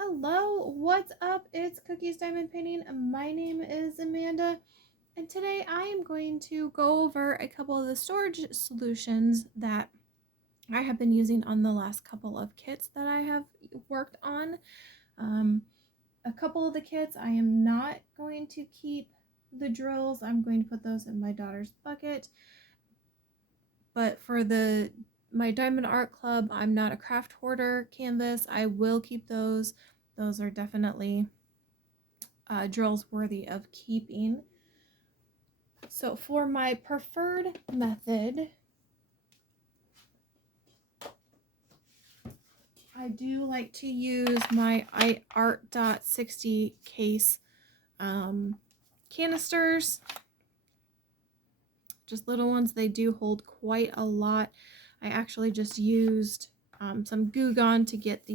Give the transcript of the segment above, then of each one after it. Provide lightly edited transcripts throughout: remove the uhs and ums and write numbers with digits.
Hello, what's up? It's Cookies Diamond Painting. My name is Amanda, and today I am going to go over a couple of the storage solutions that I have been using on the last couple of kits that I have worked on. A couple of the kits I am not going to keep the drills. I'm going to put those in my daughter's bucket. But for my Diamond Art Club, I'm not a craft hoarder canvas. I will keep those. Those are definitely drills worthy of keeping. So for my preferred method, I do like to use my Art.60 case canisters. Just little ones. They do hold quite a lot. I actually just used some Goo Gone to get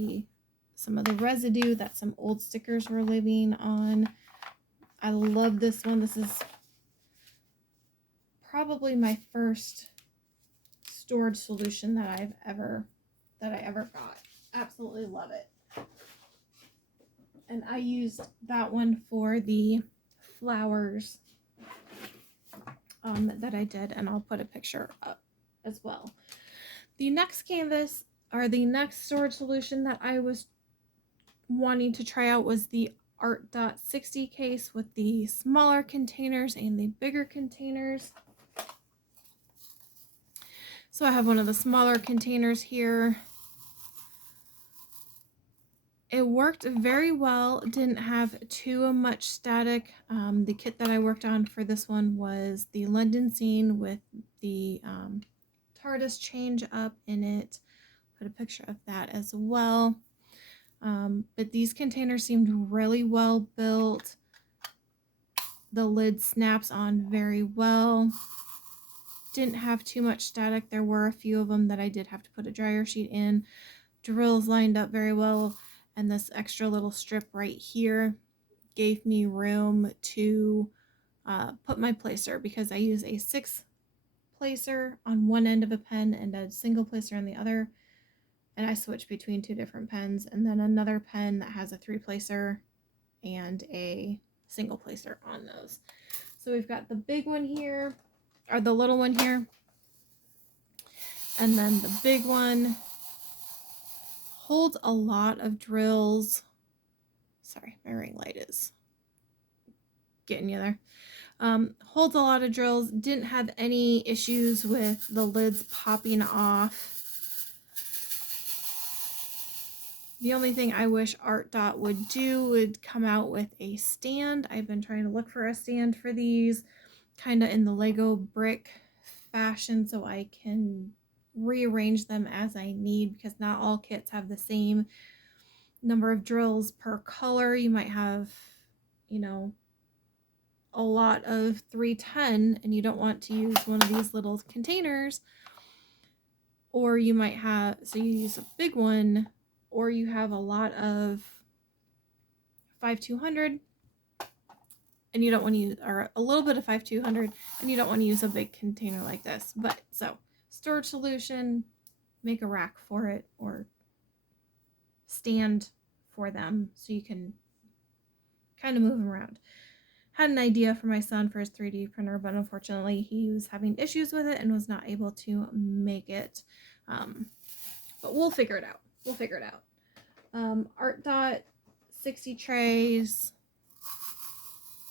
some of the residue that some old stickers were living on. I love this one. This is probably my first storage solution that I ever got. Absolutely love it. And I used that one for the flowers that I did, and I'll put a picture up as well. The next canvas, or the next storage solution that I was wanting to try out, was the Art.60 case with the smaller containers and the bigger containers. So I have one of the smaller containers here. It worked very well, didn't have too much static. The kit that I worked on for this one was the London scene with the TARDIS change up in it. Put a picture of that as well. But these containers seemed really well built. The lid snaps on very well. Didn't have too much static. There were a few of them that I did have to put a dryer sheet in. Drills lined up very well. And this extra little strip right here gave me room to put my placer, because I use a 6 placer on one end of a pen and a single placer on the other. And I switch between 2 different pens, and then another pen that has a 3 placer and a single placer on those. So we've got the big one here, or the little one here, and then the big one holds a lot of drills. Sorry, my ring light is getting you there. Holds a lot of drills. Didn't have any issues with the lids popping off. The only thing I wish Art Dot would do would come out with a stand. I've been trying to look for a stand for these, kind of in the Lego brick fashion, so I can rearrange them as I need, because not all kits have the same number of drills per color. You might have, a lot of 310 and you don't want to use one of these little containers, or you might have, so you use a big one, or you have a lot of 5200 and you don't want to use, or a little bit of 5200 and you don't want to use a big container like this. But so storage solution, make a rack for it or stand for them so you can kind of move them around. Had an idea for my son for his 3D printer, but unfortunately he was having issues with it and was not able to make it. But we'll figure it out. Art.60 trays.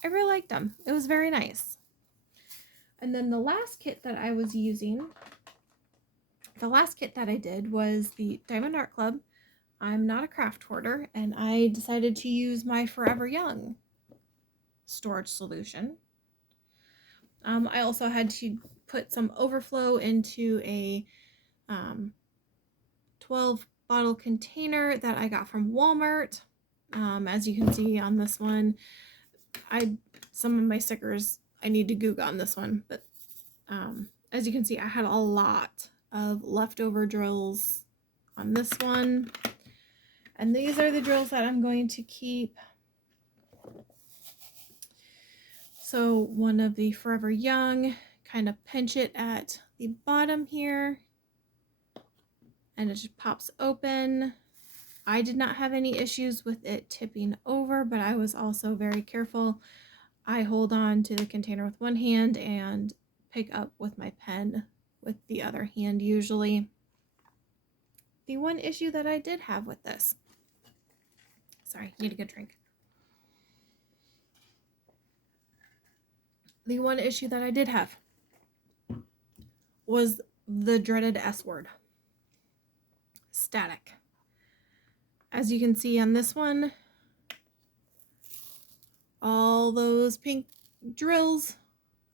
I really liked them. It was very nice. And then the last kit that I was using, the last kit that I did was the Diamond Art Club. I'm not a craft hoarder, and I decided to use my Forever Young storage solution. I also had to put some overflow into a 12 bottle container that I got from Walmart. As you can see on this one, some of my stickers I need to Goo Gone this one, but as you can see, I had a lot of leftover drills on this one, and these are the drills that I'm going to keep. So one of the Forever Young, kind of pinch it at the bottom here, and it just pops open. I did not have any issues with it tipping over, but I was also very careful. I hold on to the container with one hand and pick up with my pen with the other hand usually. The one issue that I did have with this, sorry, need a good drink. The one issue that I did have was the dreaded S word, static. As you can see on this one, all those pink drills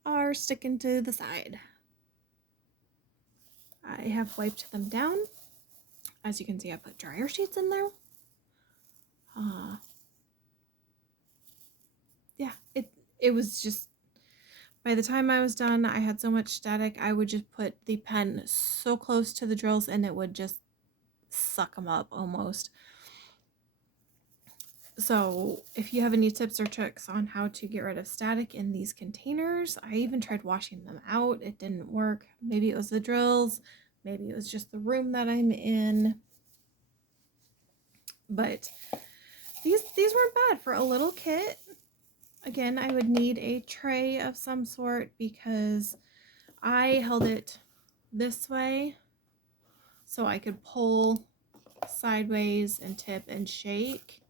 are sticking to the side. I have wiped them down. As you can see, I put dryer sheets in there. Yeah, it was just, by the time I was done, I had so much static, I would just put the pen so close to the drills and it would just suck them up almost. So if you have any tips or tricks on how to get rid of static in these containers, I even tried washing them out. It didn't work. Maybe it was the drills. Maybe it was just the room that I'm in. But these weren't bad for a little kit. Again, I would need a tray of some sort because I held it this way so I could pull sideways and tip and shake.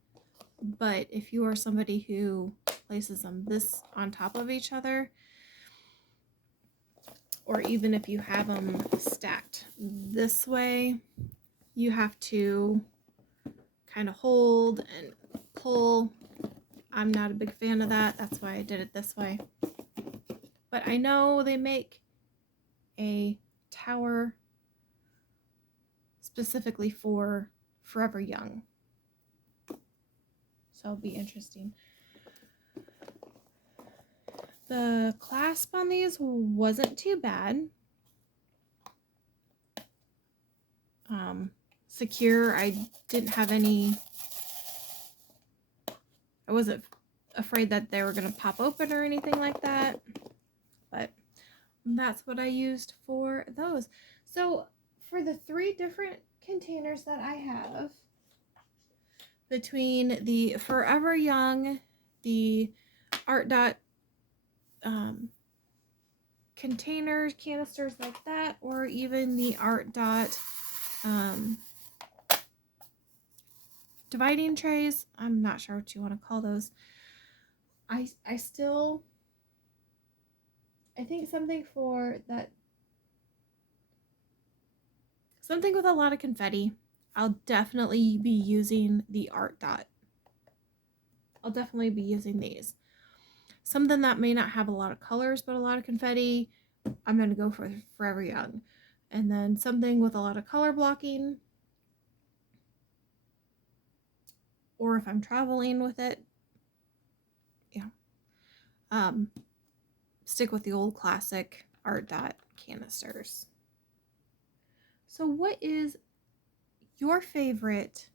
But if you are somebody who places them this on top of each other, or even if you have them stacked this way, you have to kind of hold and pull. I'm not a big fan of that. That's why I did it this way. But I know they make a tower specifically for Forever Young. So it'll be interesting. The clasp on these wasn't too bad. Secure. I didn't have any, I wasn't afraid that they were going to pop open or anything like that. But that's what I used for those. So for the 3 different containers that I have, between the Forever Young, the Art Dot containers, canisters like that, or even the Art Dot dividing trays, I'm not sure what you want to call those. I think something for that, something with a lot of confetti. I'll definitely be using the Art Dot. I'll definitely be using these. Something that may not have a lot of colors but a lot of confetti, I'm going to go for Forever Young. And then something with a lot of color blocking, or if I'm traveling with it, stick with the old classic Art Dot canisters. So what is your favorite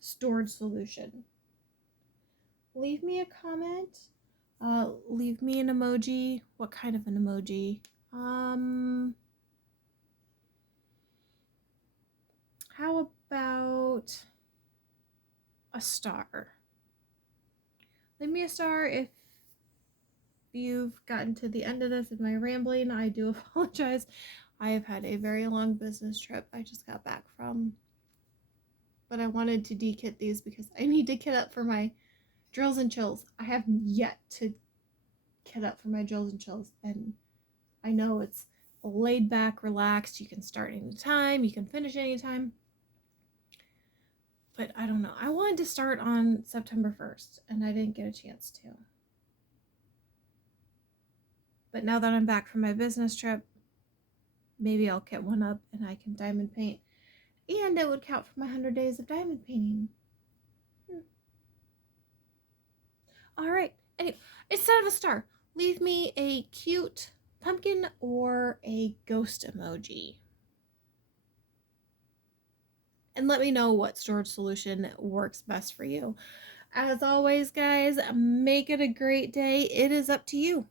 storage solution? Leave me a comment. Leave me an emoji. What kind of an emoji? How about a star? Leave me a star if you've gotten to the end of this of my rambling. I do apologize. I have had a very long business trip I just got back from. But I wanted to de-kit these because I need to kit up for my drills and chills. I have yet to kit up for my drills and chills. And I know it's laid back, relaxed. You can start anytime. You can finish anytime. But I don't know. I wanted to start on September 1st and I didn't get a chance to. But now that I'm back from my business trip, maybe I'll kit one up and I can diamond paint. And it would count for my 100 days of diamond painting. All right. Anyway, instead of a star, leave me a cute pumpkin or a ghost emoji. And let me know what storage solution works best for you. As always, guys, make it a great day. It is up to you.